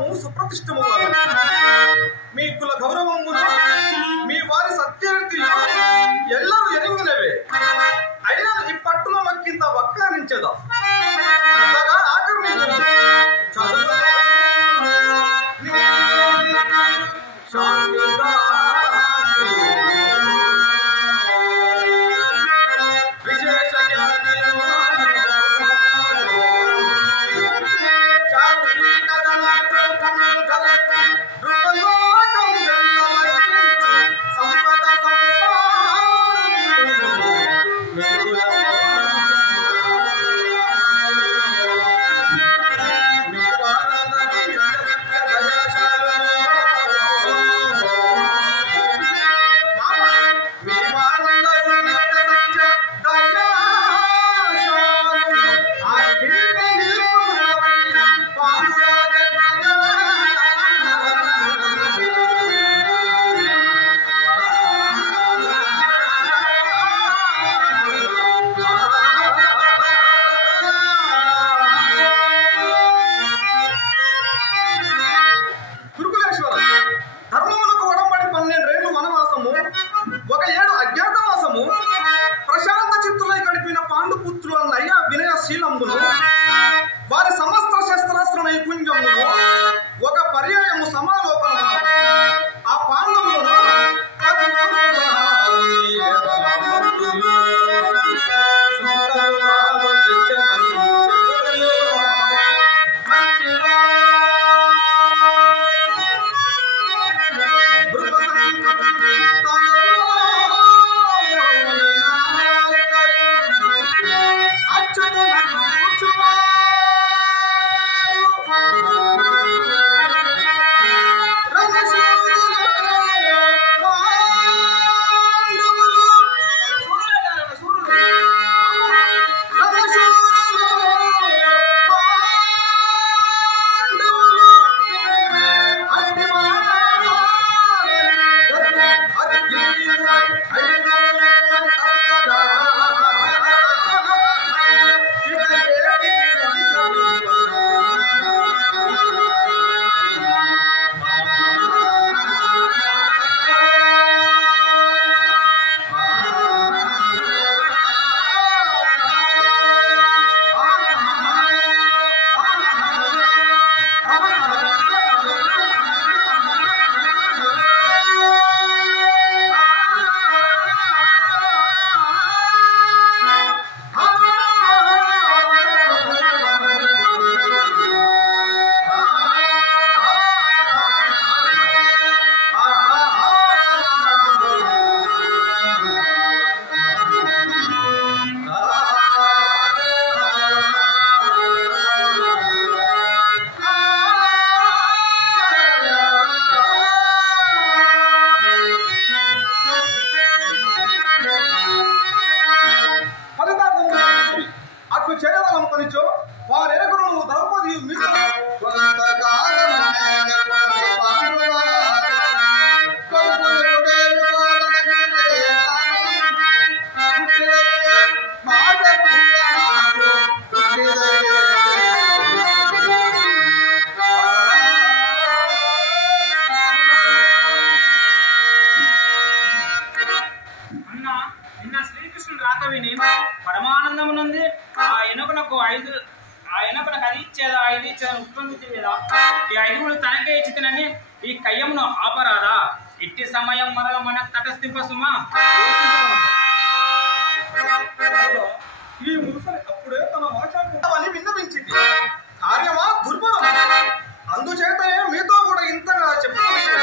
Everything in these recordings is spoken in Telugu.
స్థానము సుప్రతిష్టము మీ కుల గౌరవమును మీ వారి సత్యర్థి ఎల్లరూ ఎరింగినవే. అయినా ఈ పట్టున మక్కింత వక్కానించేదా అంతగా ఆకర్ణించు వారి సమస్త శస్త్రాస్త్ర నైపుణ్యమును ఒక పర్యాయము సమాలోకన ఆ పాండవులను చేయదనుకొనిచో వారేగురు ద్రౌపది పరమానందమునంది ఆ ఎనుకనకు అది ఇచ్చేదా ఇది ఇచ్చేదా ఉత్పన్నించేదా ఈ ఐదుగురు తనకే ఇచ్చితేనని ఈ కయ్యమును ఆపరాదా? ఇట్టి సమయం మరల మనకు తటస్థింపసుమా. ఈ ముసలి అప్పుడే తన వాచాన్ని విన్నవించింది. కార్యమా దుర్భరం, అందుచేతనే మీతో కూడా ఇంతగా చెప్పుకోవచ్చు.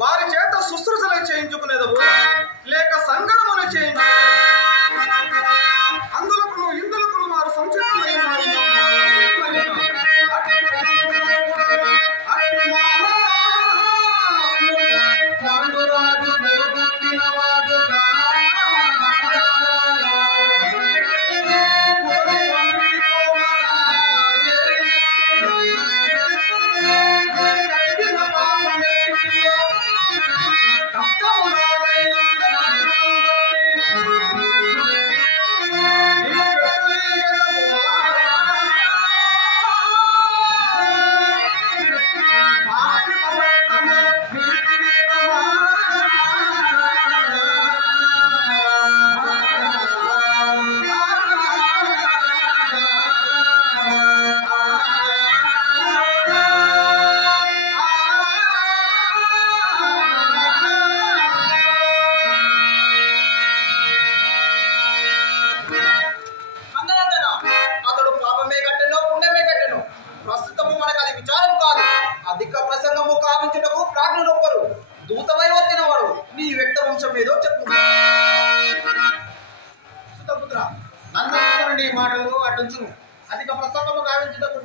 వారి చేత శుశ్రూషలు చేయించుకునేదవు లేక సంగమను చేయించు అందులకు ఇందులకు వారు సంక్షిప్తమైన కంచును అధిక ప్రసంగము గావించుటకు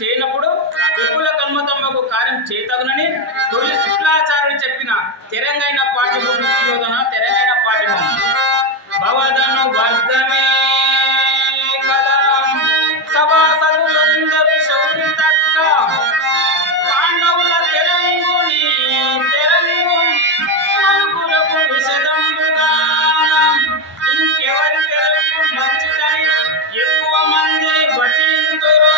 చేయనప్పుడు విపుల కన్మతమ్మకు కార్యం చేతగునని తొలి శుక్లాచార్యుడు చెప్పిన తెరంగైన పాఠ్యభూమి సుయోధన తెరంగైన పాఠ్యభూమి భవదను వర్గమే కదా సభాసదులందరూ శౌరి తక్క పాండవుల తెరంగుని తెరంగు మనుకులకు విషదంబుగా ఇంకెవరి తెరంగు మంచిదని ఎక్కువ మందిని భజింతురో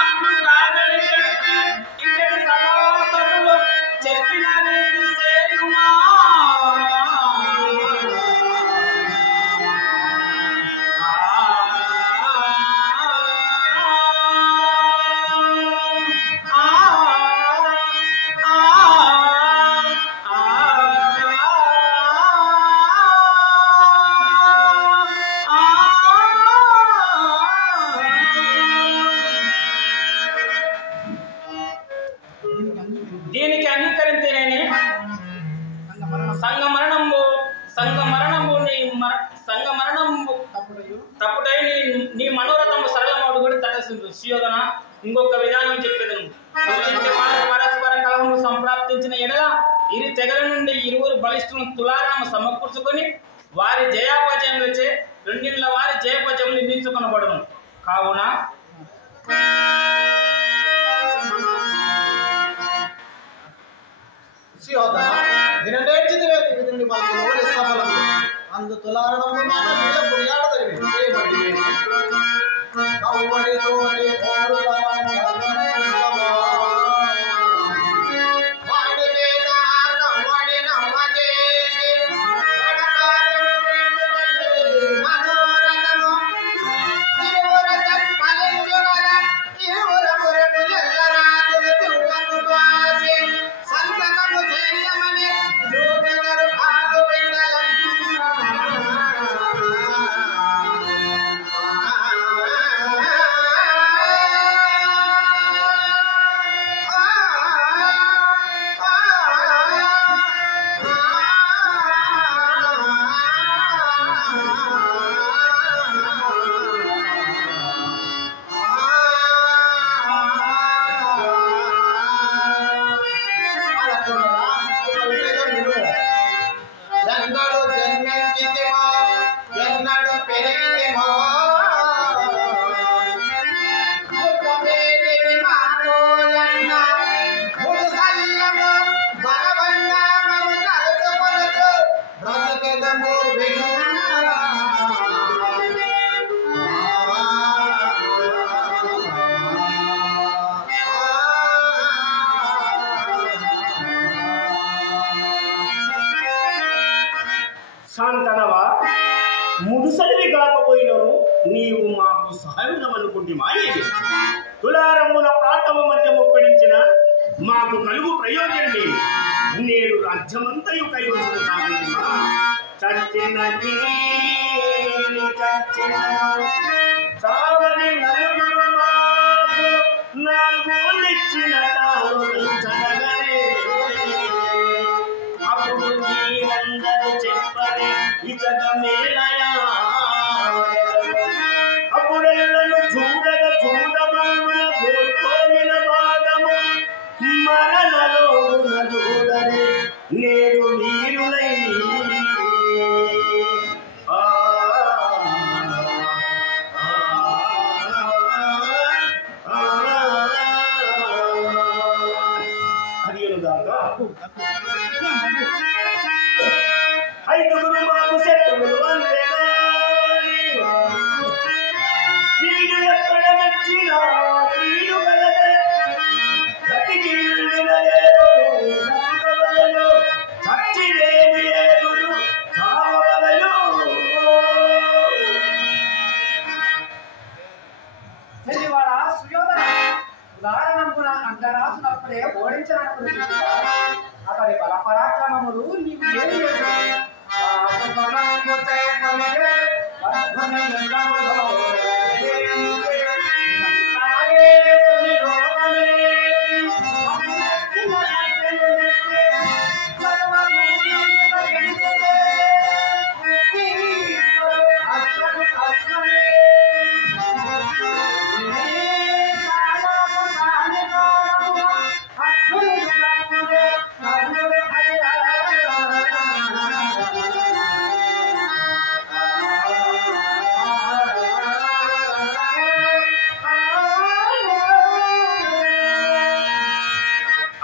అప్పుడు కాదని చెప్పి ఇక్కడి సభాసదులు చెప్పిన రీతి సేయుమా దీనికి అంగీకరించేనే సంగమరణంబు తప్పుడై నీ మనోరథము సరళమవుడు కూడా తటస్థించు సుయోధన. ఇంకొక విధానం చెప్పేదను. పరస్పర కలహము సంప్రాప్తించిన ఎడల ఇరు తెగల నుండి ఇరువురు బలిష్ఠులను తులారాము సమకూర్చుకొని వారి జయాపజయములచే రెండిళ్ళ వారి జయపజయములు నిర్ణయించుకొనబడును. కావున అందు తులారణము శాంతనవా, ముదుసలివి కాకపోయినను నీవు మాకు సహాయుడమనుకుంటే మాయేది. తులారమ్మున ప్రాతమ మధ్య ముప్పడించిన మాకు కలుగు ప్రయోజనమే. నేడు రాజ్యమంతయు కైవసం కాకుండా చచ్చిన చావని నలుగురు మాకు నాలుగోళ్ళిచ్చిన చాలుగనే. అప్పుడు మీరందరూ చెప్పని ఇచట మేలయా. అప్పుడెల్లను చూడగ చూడమనుల గోల్పోయిన భాగము మరలలోన చూడరే నేడు వీరులై. ఐదుగురు మాకు శత్రువులు అంతేగాని వీడు ఎక్కడ వచ్చినా వీడు కలదే. ప్రతికి చచ్చిలేని ఏగురు చావలయో. సుయోధన ఉదాహరణమున అంగరాజునప్పుడే ఓడించడానికి అతని బల పరాక్రమములు నీకు ఏమి లేదు.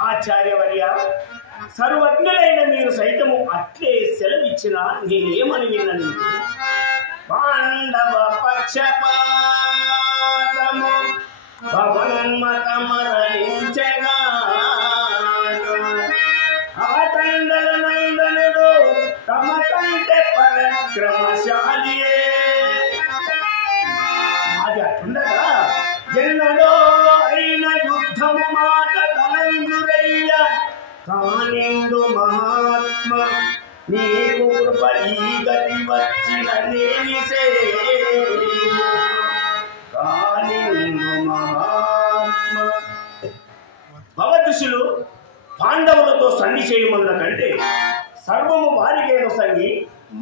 ఆచార్యవర్య, సర్వజ్ఞులైన మీరు సైతము అట్లే సెలవిచ్చిన నేనేమని విన్నాను. పాండవ పక్షపాతము భవన్మతమరలించగా అవతండల నందనుడు తమ కంటే పరక్రమశాలియే. అది అట్లుండగా ఎన్నడో అయిన యుద్ధము మాట తలంజురయ్య కానిండు మహాత్మ నీకు కృప ఈ గతి వచ్చిన నేమిసే. కానిండు మహాత్మ భవదృశులు పాండవులతో సంధి చేయమన్న కంటే సర్వము వారికేను సంగి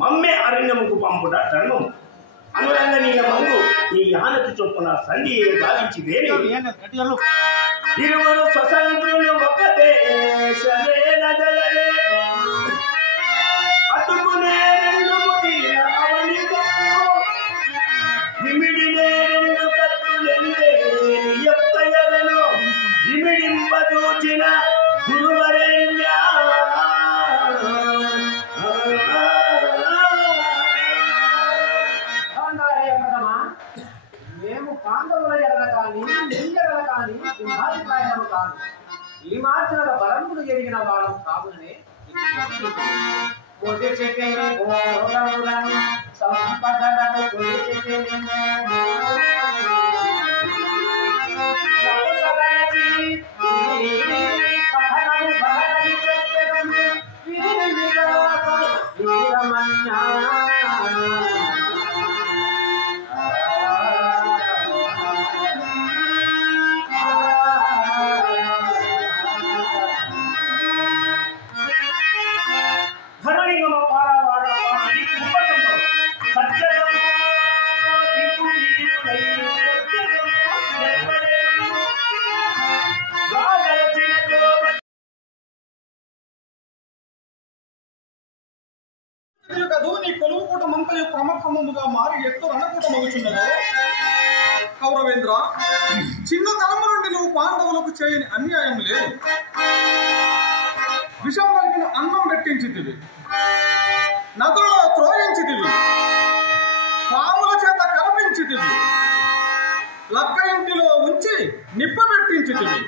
మమ్మే అరణ్యముకు పంపుట ధర్మం. అనురంగనీయ మంగు ఈ ఆనతి చొప్పున సంధి గావించిదేనే. ఇరువురు స్వతంత్రులు ఒక దేశమేనగలరే. అతుకునే రెండు ముడిన అవనికో విమిడినే రెండు కత్తి కానీ నిందగల కానీ భిన్నాభిప్రాయము కాదు ఈ మార్చిన బలములు ఎరిగిన వాడు కావునే సంపదలను ధనలింగమ పారావాడ పాడి కుంభకంలో సత్యము కదూ నీ కొలువు కూట మంతయు క్రమక్రమముగా మారి ఎత్తు రణకూటమవుచున్నదో కౌరవేంద్ర చిన్నతనము నుండి నువ్వు పాండవులకు చేయని అన్యాయం లేదు. విషం కలిగిన అన్నం పెట్టించితివి, నదులలో త్రోయించితివి, పాముల చేత కనిపించితివి, లక్క ఇంటిలో ఉంచి నిప్పబెట్టించితివి,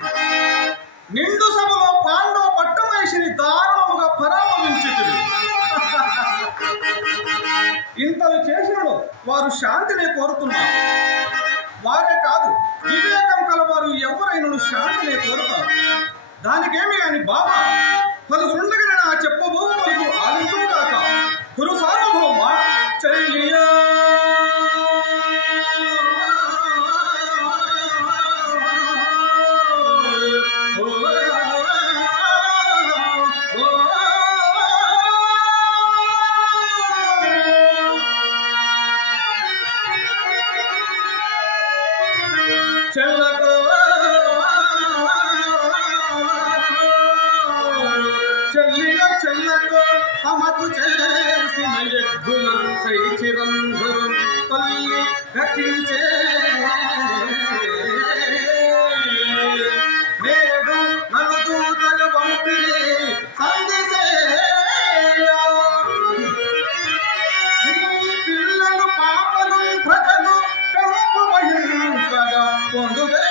నిండు సభలో పాండవ పట్టమహిషిని దారుణముగా పరామర్శించితివి. ఇంతలు చేసినను వారు శాంతిని కోరుతున్నారు. వారే కాదు, వివేకం కలవారు ఎవరైనా శాంతిని కోరుతారు. దానికేమి అని బాబా పలుగురుండగా నా చెప్పబో పలుగు ఆలింపుగాక గురు సార్వభౌమ చెల్లియా చెల్లకు చెల్లిగా చెల్లకు తమకు చేసిన ఎగ్గులు సైచిరందరు తల్లి రచించే నేడు నలుదూతలు పంపిరి సందిసేయ పిల్లలు పాపలు ప్రజలు పెంపు వహింపగా పొందుగే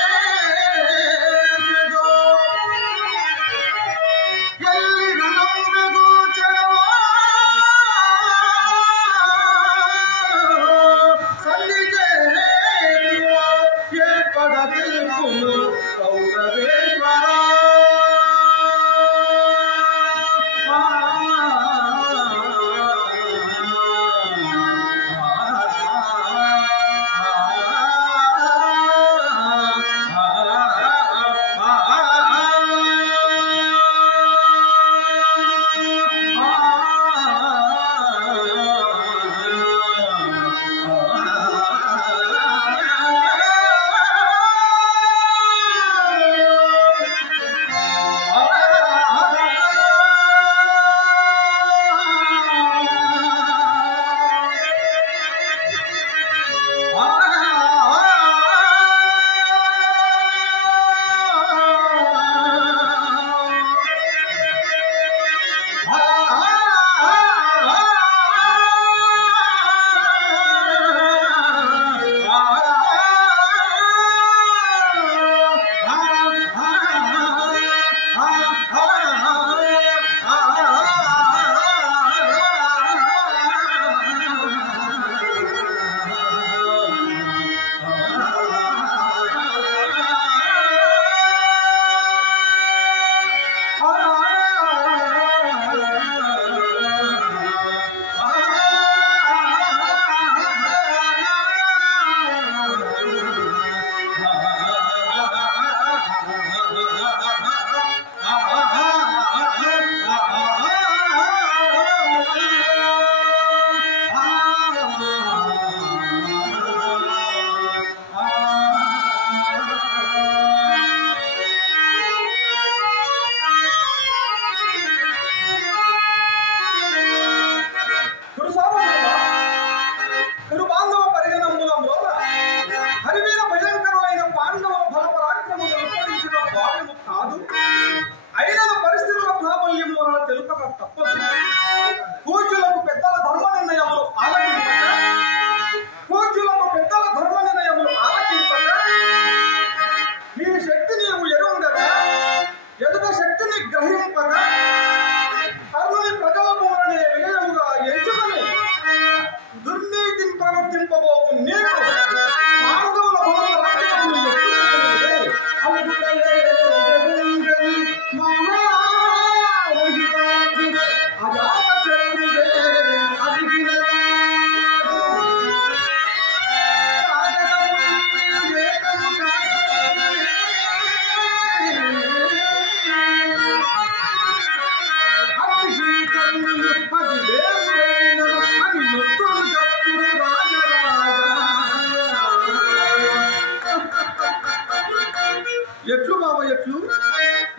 ఎట్లు బాబా ఎట్లు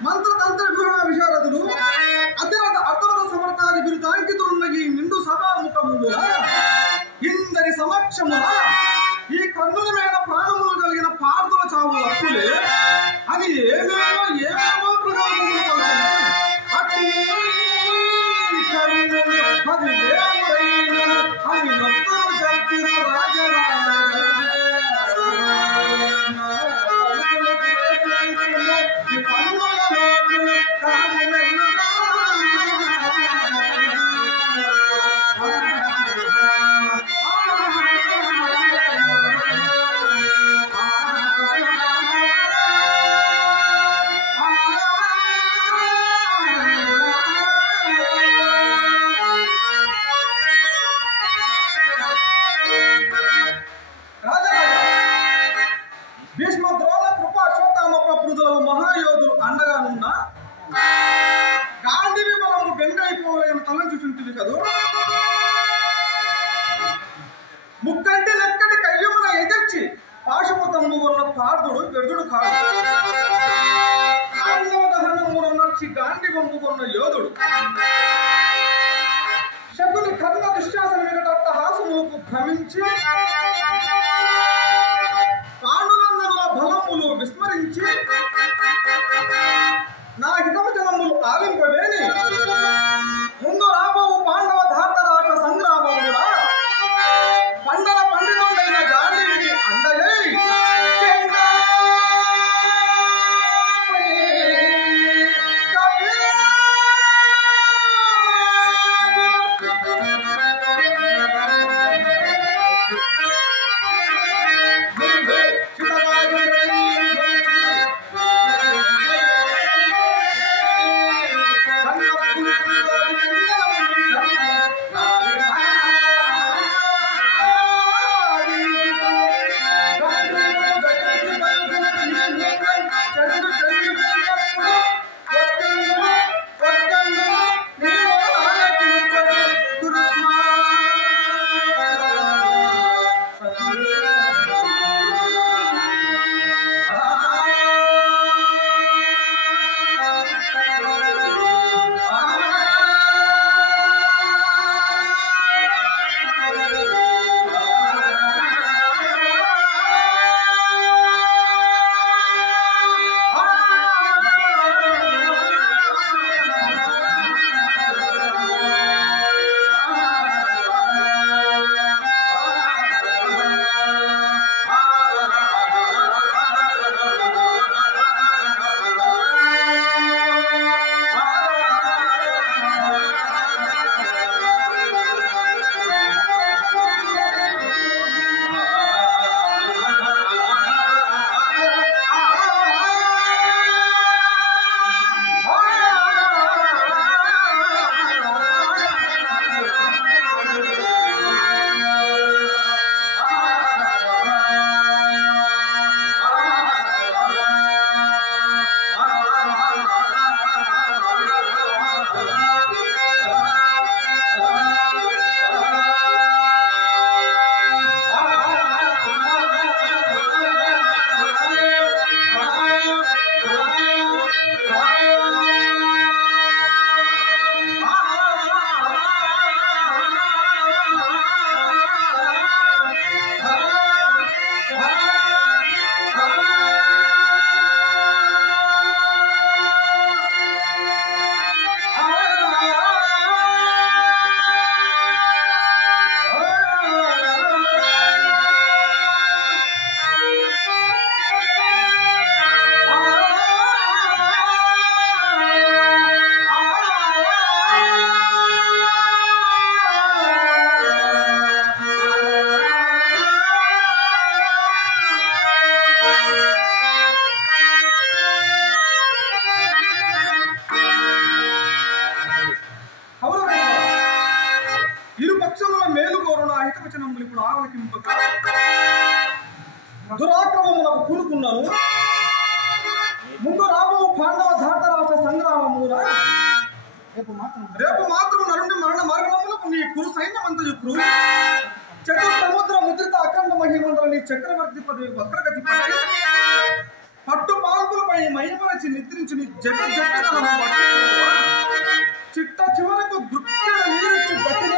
మంత్రతంత్ర వివాహ విశారదులు అతరత సమర్థాది బిరుదాంకితులున్న ఈ నిండు సభాముఖము ఇందరి సమక్షమున ఈ కన్నుల మీద ప్రాణములు కలిగిన పార్థుల చావు అప్పులే అది ఏమేమో ప్రధానములు అట్టి అవి నొత్తరు జప్తిన మహాయోధులు అండగానున్న గాంధీ విమలము బెంగైపోలేని తలంచుచుంటుంది కదూ ముక్కంటి లెక్కటి కయ్యమున ఎదిర్చి పాశుపతము ఉన్న పార్థుడు వ్యర్థుడు కాదు ఆండవ దహనమును నడిచి గాంధీ వంపుకున్న యోధుడు శకుని కర్ణ దుశ్శాసన వినటట్ట హాసములకు భ్రమించి పాండునందనుల బలములు విస్మరించి నా హితవచనములు ఆలింపవేని ముందు రాబో పాండవ ధార్తరాజ సంగ్రామములా పండల పండితుడైన గాంధీకి అండయై వచనములు ఇప్పుడు ఆలకింపక దురాక్రమములకు కూరుకున్నాను. ముందు రాబో పాండవ ధార్తరాష్ట్ర సంగ్రామమున రేపు మాత్రం నరుండి మరణ మార్గములకు నీ కురు సైన్యమంతయు క్రూరి చతుసముద్ర ముద్రిత అఖండ మహిమండల నీ చక్రవర్తి పదవి వక్రగతి పట్టు పాల్పులపై మయపరచి నిద్రించుని జట్టు జట్టులను పట్టుకోవా చిట్ట చివరకు దృక్కిడ నీరిచ్చి గట్టి